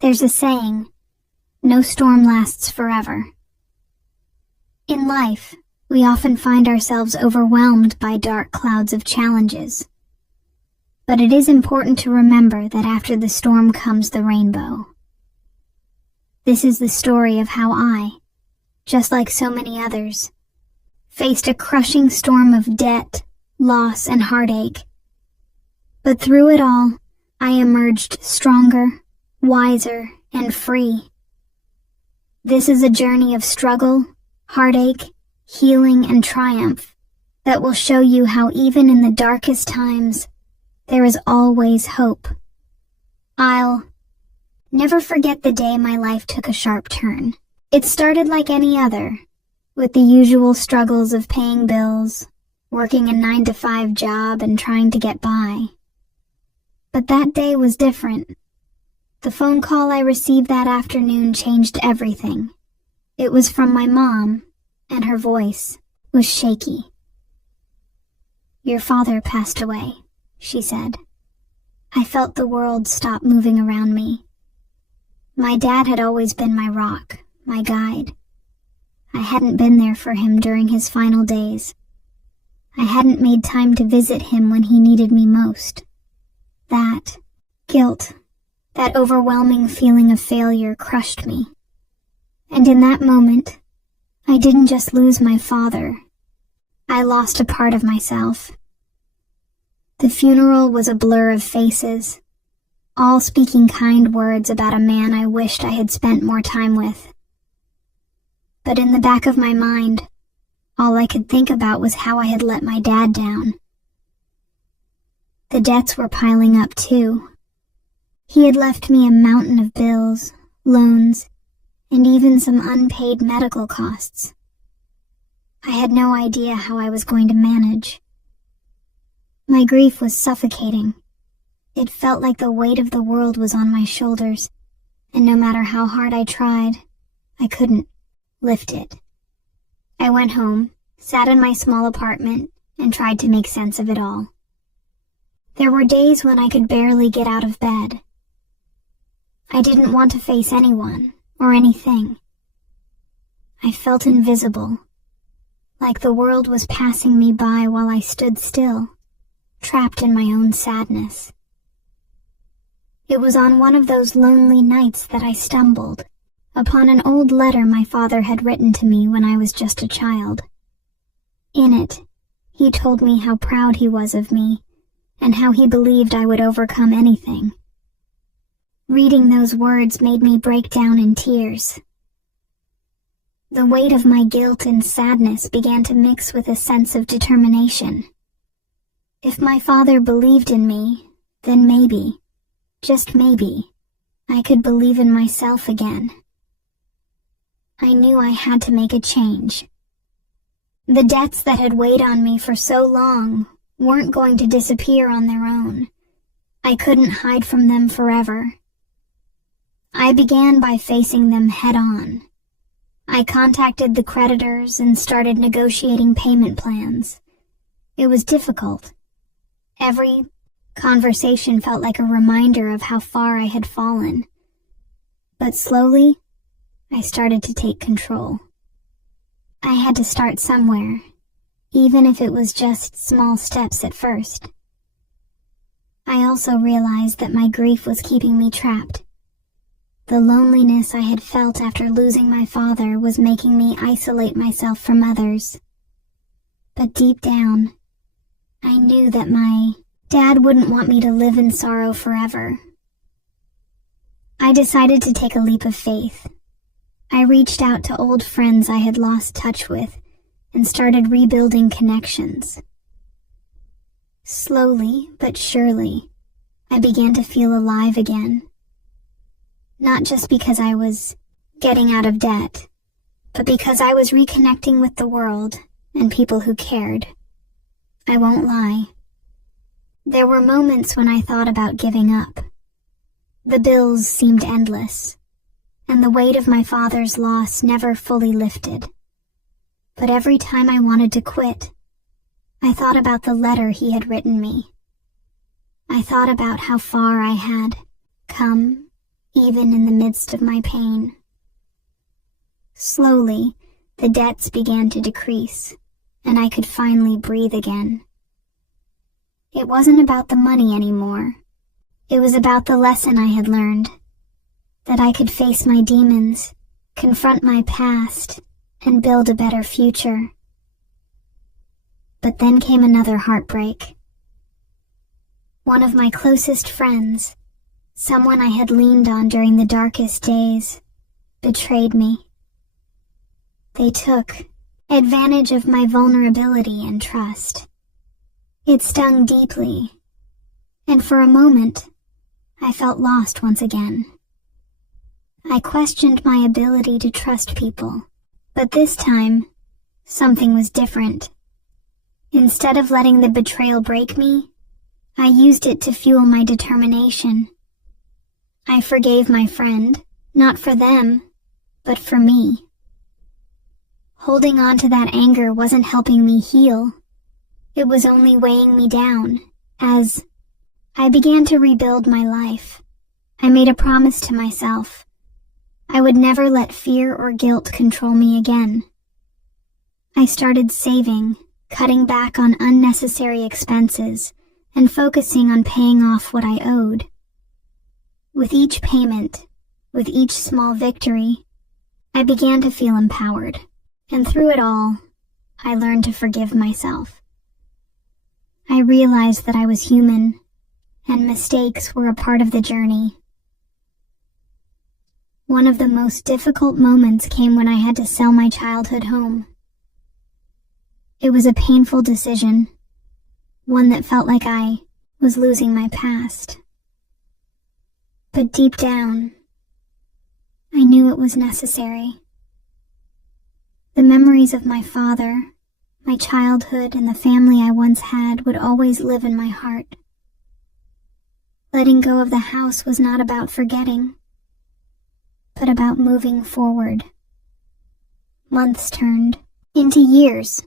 There's a saying, no storm lasts forever. In life, we often find ourselves overwhelmed by dark clouds of challenges. But it is important to remember that after the storm comes the rainbow. This is the story of how I, just like so many others, faced a crushing storm of debt, loss, and heartache. But through it all, I emerged stronger, wiser, and free. This is a journey of struggle, heartache, healing, and triumph that will show you how even in the darkest times, there is always hope. I'll never forget the day my life took a sharp turn. It started like any other, with the usual struggles of paying bills, working a 9-to-5 job, and trying to get by. But that day was different. The phone call I received that afternoon changed everything. It was from my mom, and her voice was shaky. "Your father passed away," she said. I felt the world stop moving around me. My dad had always been my rock, my guide. I hadn't been there for him during his final days. I hadn't made time to visit him when he needed me most. That guilt, that overwhelming feeling of failure crushed me. And in that moment, I didn't just lose my father. I lost a part of myself. The funeral was a blur of faces, all speaking kind words about a man I wished I had spent more time with. But in the back of my mind, all I could think about was how I had let my dad down. The debts were piling up too. He had left me a mountain of bills, loans, and even some unpaid medical costs. I had no idea how I was going to manage. My grief was suffocating. It felt like the weight of the world was on my shoulders, and no matter how hard I tried, I couldn't lift it. I went home, sat in my small apartment, and tried to make sense of it all. There were days when I could barely get out of bed. I didn't want to face anyone or anything. I felt invisible, like the world was passing me by while I stood still, trapped in my own sadness. It was on one of those lonely nights that I stumbled upon an old letter my father had written to me when I was just a child. In it, he told me how proud he was of me and how he believed I would overcome anything. Reading those words made me break down in tears. The weight of my guilt and sadness began to mix with a sense of determination. If my father believed in me, then maybe, just maybe, I could believe in myself again. I knew I had to make a change. The debts that had weighed on me for so long weren't going to disappear on their own. I couldn't hide from them forever. I began by facing them head-on. I contacted the creditors and started negotiating payment plans. It was difficult. Every conversation felt like a reminder of how far I had fallen. But slowly, I started to take control. I had to start somewhere, even if it was just small steps at first. I also realized that my grief was keeping me trapped. The loneliness I had felt after losing my father was making me isolate myself from others. But deep down, I knew that my dad wouldn't want me to live in sorrow forever. I decided to take a leap of faith. I reached out to old friends I had lost touch with and started rebuilding connections. Slowly but surely, I began to feel alive again. Not just because I was getting out of debt, but because I was reconnecting with the world and people who cared. I won't lie. There were moments when I thought about giving up. The bills seemed endless, and the weight of my father's loss never fully lifted. But every time I wanted to quit, I thought about the letter he had written me. I thought about how far I had come even in the midst of my pain. Slowly, the debts began to decrease, and I could finally breathe again. It wasn't about the money anymore. It was about the lesson I had learned, that I could face my demons, confront my past, and build a better future. But then came another heartbreak. One of my closest friends, someone I had leaned on during the darkest days, betrayed me. They took advantage of my vulnerability and trust. It stung deeply, and for a moment, I felt lost once again. I questioned my ability to trust people, but this time, something was different. Instead of letting the betrayal break me, I used it to fuel my determination. I forgave my friend, not for them, but for me. Holding on to that anger wasn't helping me heal. It was only weighing me down. As I began to rebuild my life, I made a promise to myself. I would never let fear or guilt control me again. I started saving, cutting back on unnecessary expenses, and focusing on paying off what I owed. With each payment, with each small victory, I began to feel empowered, and through it all, I learned to forgive myself. I realized that I was human, and mistakes were a part of the journey. One of the most difficult moments came when I had to sell my childhood home. It was a painful decision, one that felt like I was losing my past. But deep down, I knew it was necessary. The memories of my father, my childhood, and the family I once had would always live in my heart. Letting go of the house was not about forgetting, but about moving forward. Months turned into years,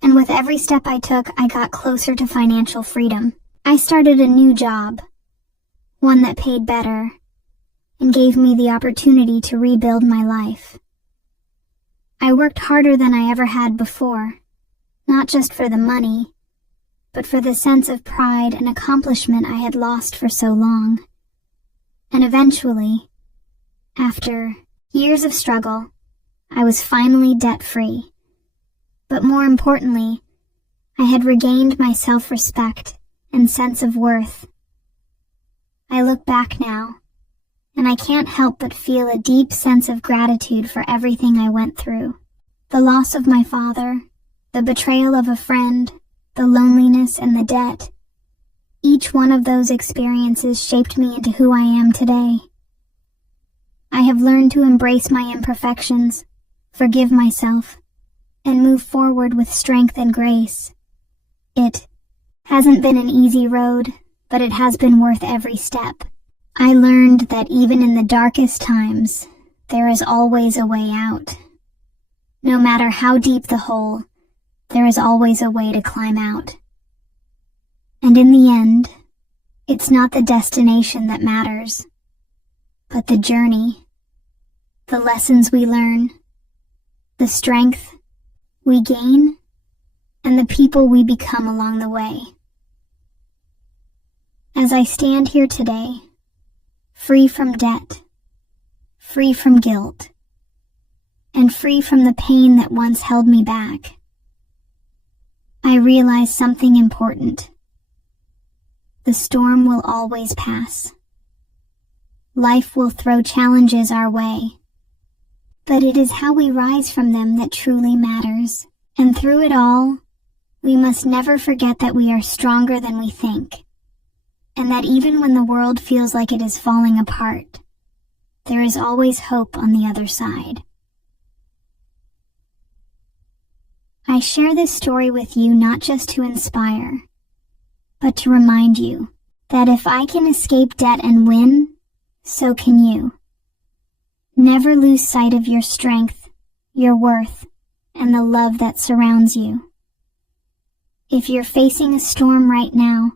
and with every step I took, I got closer to financial freedom. I started a new job, one that paid better, and gave me the opportunity to rebuild my life. I worked harder than I ever had before, not just for the money, but for the sense of pride and accomplishment I had lost for so long. And eventually, after years of struggle, I was finally debt-free. But more importantly, I had regained my self-respect and sense of worth. I look back now, and I can't help but feel a deep sense of gratitude for everything I went through. The loss of my father, the betrayal of a friend, the loneliness and the debt. Each one of those experiences shaped me into who I am today. I have learned to embrace my imperfections, forgive myself, and move forward with strength and grace. It hasn't been an easy road, but it has been worth every step. I learned that even in the darkest times, there is always a way out. No matter how deep the hole, there is always a way to climb out. And in the end, it's not the destination that matters, but the journey, the lessons we learn, the strength we gain, and the people we become along the way. As I stand here today, free from debt, free from guilt, and free from the pain that once held me back, I realize something important. The storm will always pass. Life will throw challenges our way, but it is how we rise from them that truly matters. And through it all, we must never forget that we are stronger than we think, and that even when the world feels like it is falling apart, there is always hope on the other side. I share this story with you not just to inspire, but to remind you that if I can escape debt and win, so can you. Never lose sight of your strength, your worth, and the love that surrounds you. If you're facing a storm right now,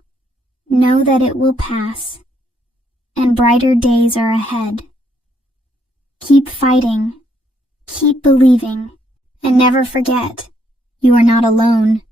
know that it will pass, and brighter days are ahead. Keep fighting, keep believing, and never forget, you are not alone.